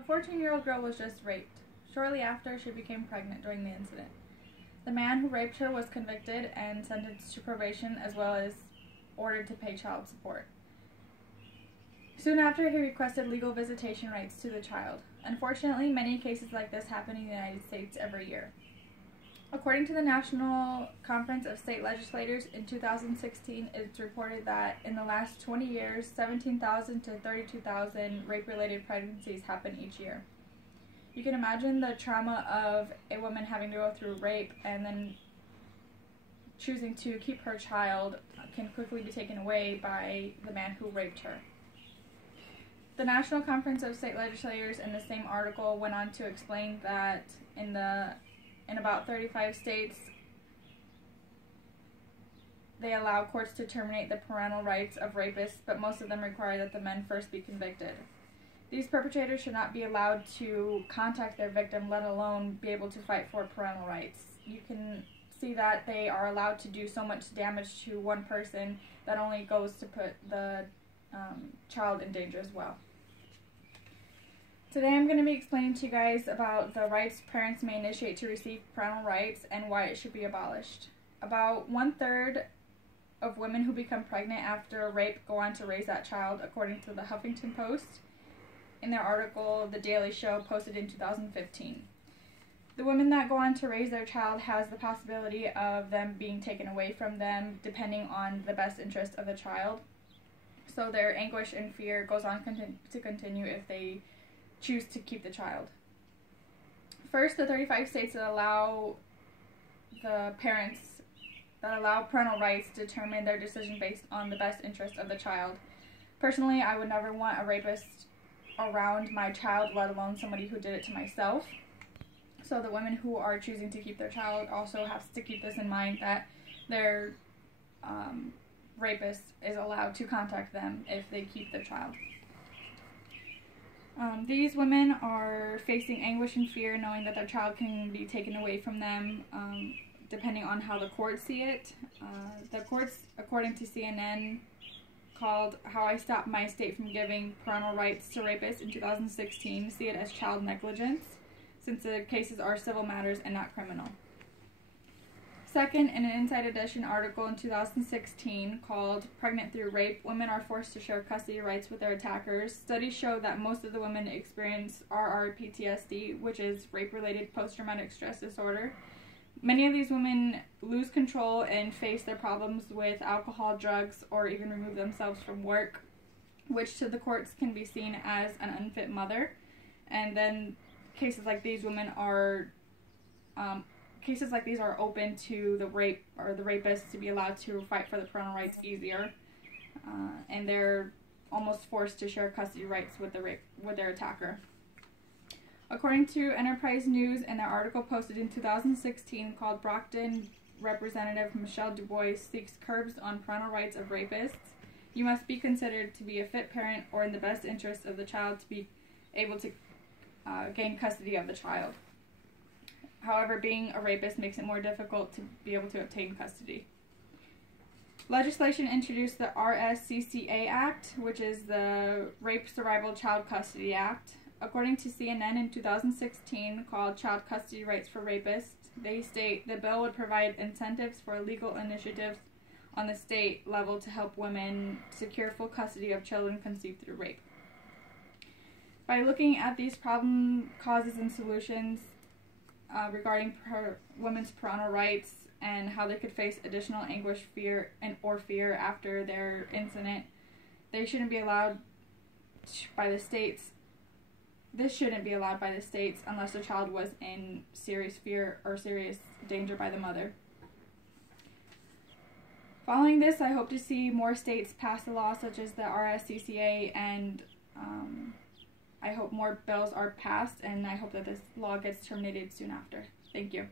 A 14-year-old girl was just raped. Shortly after, she became pregnant during the incident. The man who raped her was convicted and sentenced to probation, as well as ordered to pay child support. Soon after, he requested legal visitation rights to the child. Unfortunately, many cases like this happen in the United States every year. According to the National Conference of State Legislators in 2016, it's reported that in the last 20 years, 17,000 to 32,000 rape-related pregnancies happen each year. You can imagine the trauma of a woman having to go through rape and then choosing to keep her child can quickly be taken away by the man who raped her. The National Conference of State Legislators in the same article went on to explain that in about 35 states, they allow courts to terminate the parental rights of rapists, but most of them require that the men first be convicted. These perpetrators should not be allowed to contact their victim, let alone be able to fight for parental rights. You can see that they are allowed to do so much damage to one person that only goes to put the child in danger as well. Today I'm going to be explaining to you guys about the rights parents may initiate to receive parental rights and why it should be abolished. About 1/3 of women who become pregnant after a rape go on to raise that child, according to the Huffington Post in their article The Daily Show, posted in 2015. The women that go on to raise their child has the possibility of them being taken away from them depending on the best interest of the child. So their anguish and fear goes on to continue if they choose to keep the child. First, the 35 states that allow the parents that allow parental rights to determine their decision based on the best interest of the child. Personally, I would never want a rapist around my child, let alone somebody who did it to myself. So the women who are choosing to keep their child also have to keep this in mind, that their rapist is allowed to contact them if they keep their child. These women are facing anguish and fear knowing that their child can be taken away from them depending on how the courts see it. The courts, according to CNN, called How I Stopped My State from Giving Parental Rights to Rapists in 2016, see it as child negligence, since the cases are civil matters and not criminal. Second, in an Inside Edition article in 2016 called Pregnant Through Rape, Women Are Forced to Share Custody Rights with Their Attackers, studies show that most of the women experience RRPTSD, which is rape-related post-traumatic stress disorder. Many of these women lose control and face their problems with alcohol, drugs, or even remove themselves from work, which to the courts can be seen as an unfit mother. And then cases like these are open to the rape or the rapist to be allowed to fight for the parental rights easier, and they're almost forced to share custody rights with their attacker. According to Enterprise News in their article posted in 2016 called Brockton Representative Michelle Du Bois Seeks Curbs on Parental Rights of Rapists, you must be considered to be a fit parent or in the best interest of the child to be able to gain custody of the child. However, being a rapist makes it more difficult to be able to obtain custody. Legislation introduced the RSCCA Act, which is the Rape Survival Child Custody Act. According to CNN in 2016, called Child Custody Rights for Rapists, they state the bill would provide incentives for legal initiatives on the state level to help women secure full custody of children conceived through rape. By looking at these problem causes and solutions regarding women's parental rights and how they could face additional anguish, fear after their incident, they shouldn't be allowed by the states. This shouldn't be allowed by the states unless the child was in serious fear or serious danger by the mother. Following this, I hope to see more states pass a law such as the RSCCA, and I hope more bills are passed, and I hope that this law gets terminated soon after. Thank you.